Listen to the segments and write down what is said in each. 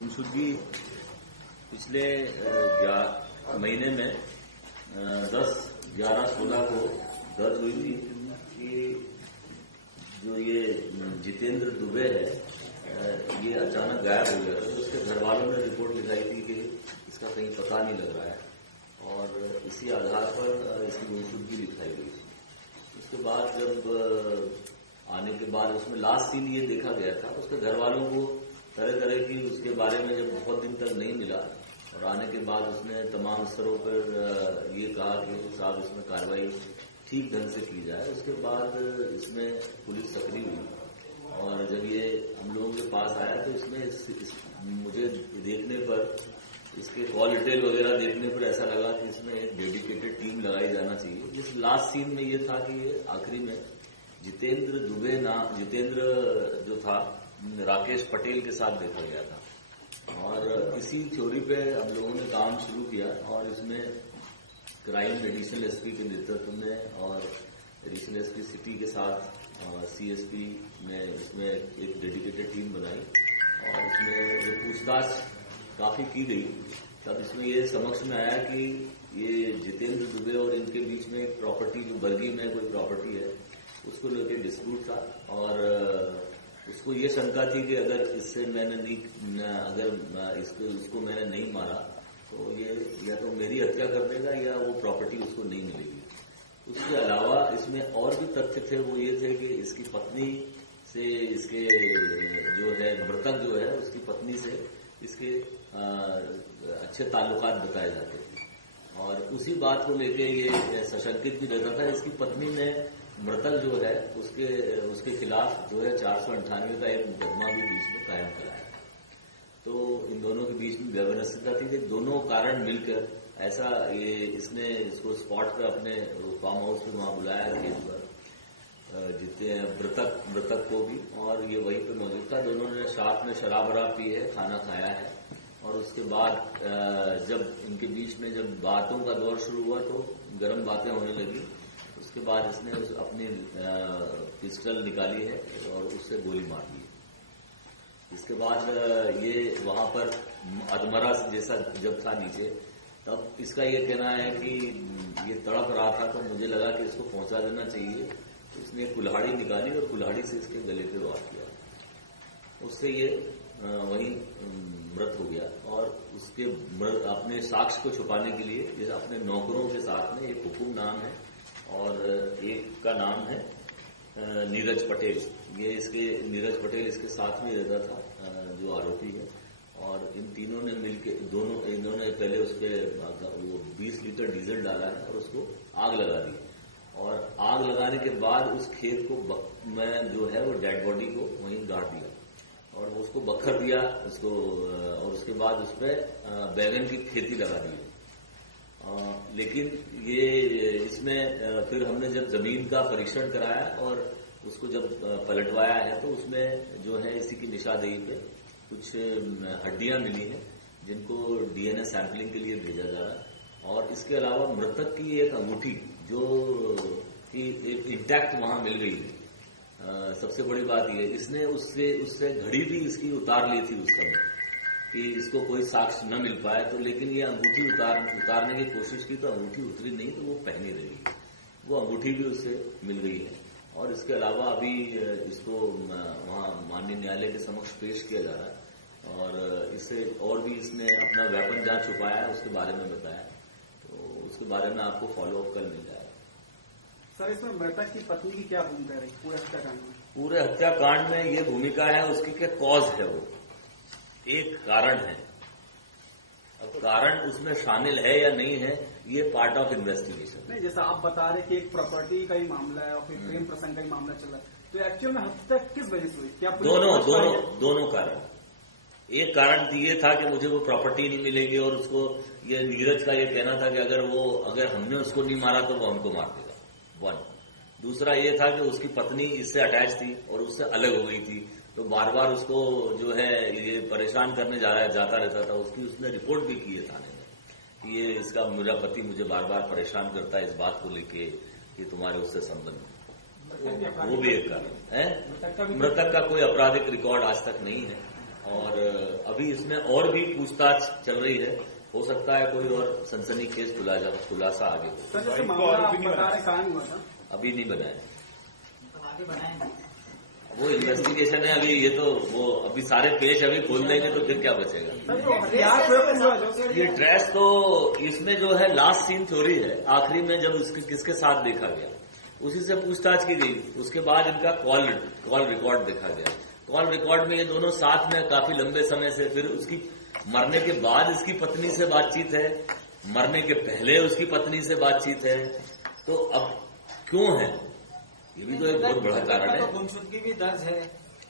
गुमशुदगी पिछले महीने में 10, 11, 16 को दर्ज हुई थी कि जो ये जितेंद्र दुबे है ये अचानक गायब हो गया था। तो उसके घर वालों ने रिपोर्ट लिखाई थी कि इसका कहीं पता नहीं लग रहा है और इसी आधार पर इसकी गुमशुदगी लिखाई गई थी। उसके बाद जब आने के बाद उसमें लास्ट सीन ये देखा गया था, उसके घर वालों को तरह तरह की उसके बारे में जब बहुत दिन तक नहीं मिला और आने के बाद उसने तमाम स्तरों पर ये कहा कि साहब इसमें कार्रवाई ठीक ढंग से की जाए। उसके बाद इसमें पुलिस सक्रिय हुई और जब ये हम लोगों के पास आया तो इसमें मुझे देखने पर इसके कॉल डिटेल वगैरह देखने पर ऐसा लगा कि इसमें एक डेडिकेटेड टीम लगाई जाना चाहिए। इस लास्ट सीन में ये था कि ये आखिरी में जितेंद्र दुबे जितेंद्र जो था राकेश पटेल के साथ देखा गया था और इसी थ्योरी पे हम लोगों ने काम शुरू किया और इसमें क्राइम एडिशनल एसपी के नेतृत्व में और एडिशनल एसपी सिटी के साथ सीएसपी में इसमें एक डेडिकेटेड टीम बनाई और इसमें जो पूछताछ काफी की गई तब इसमें ये समक्ष में आया कि ये जितेंद्र दुबे और इनके बीच में एक प्रॉपर्टी जो बरगी में कोई प्रॉपर्टी है उसको लेकर डिस्प्यूट था और उसको ये शंका थी कि अगर इससे मैंने नहीं अगर उसको मैंने नहीं मारा तो ये या तो मेरी हत्या कर देगा या वो प्रॉपर्टी उसको नहीं मिलेगी। उसके अलावा इसमें और भी तथ्य थे, वो ये थे कि इसकी पत्नी से इसके जो है मृतक जो है उसकी पत्नी से इसके अच्छे ताल्लुकात बताए जाते थे और उसी बात को लेके ये सशंकित भी रहता था। इसकी पत्नी ने मृतक जो है उसके खिलाफ जो है 498 का एक मुकदमा भी बीच में कायम कराया। तो इन दोनों के बीच में व्यवस्थित थी कि दोनों कारण मिलकर ऐसा ये इसने इसको स्पॉट पे अपने फार्म हाउस पे वहां बुलाया खेत पर जितने मृतक को भी और ये वहीं पे मौजूद था। दोनों ने साथ में शराब वराब पी है, खाना खाया है और उसके बाद जब इनके बीच में जब बातों का दौर शुरू हुआ तो गर्म बातें होने लगी। उसके बाद इसने अपनी पिस्टल निकाली है और उससे गोली मार दी। इसके बाद ये वहां पर अधमरा जैसा जब था नीचे तब इसका ये कहना है कि ये तड़प रहा था तो मुझे लगा कि इसको पहुंचा देना चाहिए। तो इसने कुल्हाड़ी निकाली और कुल्हाड़ी से इसके गले पे वार किया, उससे ये वहीं मृत हो गया। और उसके अपने साक्ष्य को छुपाने के लिए अपने नौकरों के साथ में एक हुकुम नाम है और एक का नाम है नीरज पटेल। ये इसके नीरज पटेल इसके साथ में रहता था जो आरोपी है और इन तीनों ने मिलकर इन्होंने पहले उस पर वो 20 लीटर डीजल डाला है और उसको आग लगा दी और आग लगाने के बाद उस खेत को में जो है वो डेड बॉडी को वहीं गाड़ दिया और उसको बखर दिया उसको और उसके बाद उस पर बैगन की खेती लगा दी। लेकिन ये इसमें फिर हमने जब जमीन का परीक्षण कराया और उसको जब पलटवाया है तो उसमें जो है इसी की निशानदेही पे कुछ हड्डियां मिली हैं जिनको डीएनए सैंपलिंग के लिए भेजा जा रहा है। और इसके अलावा मृतक की एक अंगूठी जो कि इंटैक्ट वहां मिल गई है। सबसे बड़ी बात यह इसने उससे घड़ी भी इसकी उतार ली थी उस समय कि इसको कोई साक्ष्य न मिल पाए तो, लेकिन ये अंगूठी उतारने की कोशिश की तो अंगूठी उतरी नहीं तो वो पहनी रही, वो अंगूठी भी उससे मिल गई है। और इसके अलावा अभी इसको वहां माननीय न्यायालय के समक्ष पेश किया जा रहा है और इससे और भी इसने अपना वेपन जहां छुपाया है उसके बारे में बताया तो उसके बारे में आपको फॉलो अप कल मिल जाएगा। सर, इसमें मृतक की पत्नी की क्या भूमिका रही पूरे हत्याकांड में? पूरे हत्याकांड में ये भूमिका है उसकी क्या कॉज है, वो एक कारण है। अब कारण उसमें शामिल है या नहीं है ये पार्ट ऑफ इन्वेस्टिगेशन। नहीं, जैसा आप बता रहे कि एक प्रॉपर्टी का ही मामला है और फिर प्रेम प्रसंग का ही मामला चल रहा है तो एक्चुअल में हत्या किस वजह से हुई? क्या दोनों कारण। एक कारण तो ये था कि मुझे वो प्रॉपर्टी नहीं मिलेगी और उसको ये नीरज का ये कहना था कि अगर हमने उसको नहीं मारा तो वो हमको मार देगा, वन। दूसरा ये था कि उसकी पत्नी इससे अटैच थी और उससे अलग हो गई थी तो बार बार उसको जो है ये परेशान करने जाता रहता था। उसने रिपोर्ट भी की है थाने में कि ये इसका मेरा पति मुझे बार बार परेशान करता है इस बात को लेके कि तुम्हारे उससे संबंध, वो भी एक कारण है। मृतक का कोई आपराधिक रिकॉर्ड आज तक नहीं है और अभी इसमें और भी पूछताछ चल रही है। हो सकता है कोई और सनसनीखेज खुलासा आगे हो। सर जैसे मामला आप बता रहे कायम हुआ था, अभी नहीं बनाए, तो आगे बनाएंगे। वो इन्वेस्टिगेशन है अभी। ये तो वो अभी सारे पेश अभी खोल देंगे तो फिर क्या बचेगा। सर जो हथियार प्रयोग हुआ जो सर ये ट्रेस तो इसमें जो है लास्ट सीन थ्योरी है। आखिरी में जब उसके किसके साथ देखा गया उसी से पूछताछ की गई। उसके बाद इनका कॉल रिकॉर्ड देखा गया। कॉल रिकॉर्ड में ये दोनों साथ में काफी लंबे समय से, फिर उसकी मरने के बाद इसकी पत्नी से बातचीत है, मरने के पहले उसकी पत्नी से बातचीत है। तो अब क्यों है, ये भी तो एक बहुत बड़ा कारण है। गुमशुदगी भी दर्ज है।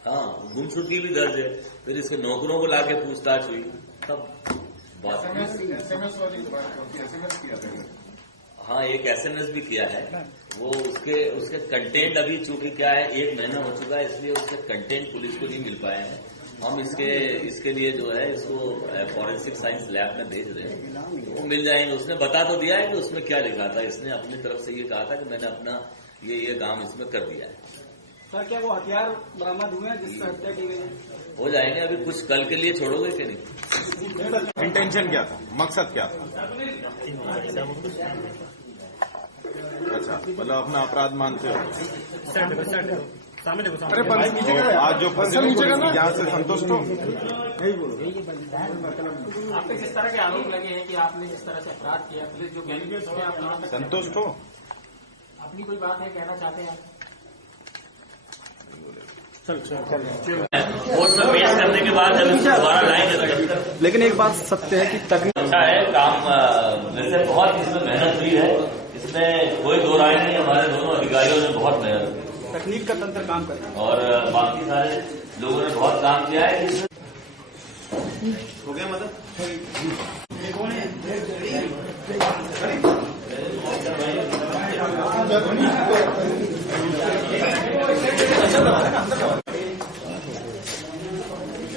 हाँ, गुमशुदगी भी दर्ज है। फिर इसके नौकरों को लाके पूछताछ हुई तब बात। SMS वाली बात होती है, SMS किया था। हाँ, एक SMS भी किया है। वो उसके कंटेंट अभी चूंकि क्या है 1 महीना हो चुका है, इसलिए उसके कंटेंट पुलिस को नहीं मिल पाए हैं। हम इसके लिए जो है इसको फॉरेंसिक साइंस लैब में भेज रहे हैं, वो मिल जाएंगे। उसने बता तो दिया है कि उसमें क्या लिखा था। इसने अपनी तरफ से ये कहा था कि मैंने अपना ये काम इसमें कर दिया है। सर क्या वो हथियार बरामद हुए हैं जिससे हत्या की गई है? हो जाएंगे। अभी कुछ कल के लिए छोड़ोगे कि नहीं? इंटेंशन क्या था, मकसद क्या था? अच्छा, मतलब अपना अपराध मानते हो। अरे आज जो फंसे यहाँ से संतुष्ट हो? आप पे जिस तरह के आरोप लगे हैं कि आपने जिस तरह से अपराध किया, पुलिस जो बेनिफिट्स है आप वहाँ तक संतुष्ट हो? अपनी कोई बात है कहना चाहते हैं आप? कोर्ट में पेश करने के बाद जब इसको दोबारा लाएंगे। लेकिन एक बात सत्य है कि तकनीक अच्छा है काम। वैसे बहुत इसमें मेहनत हुई है, इसमें कोई दो राय नहीं। हमारे दोनों अधिकारियों ने बहुत मेहनत की तकनीक का तंत्र काम करता है और बाकी सारे लोगों ने बहुत काम किया है। इसमें हो गया मतलब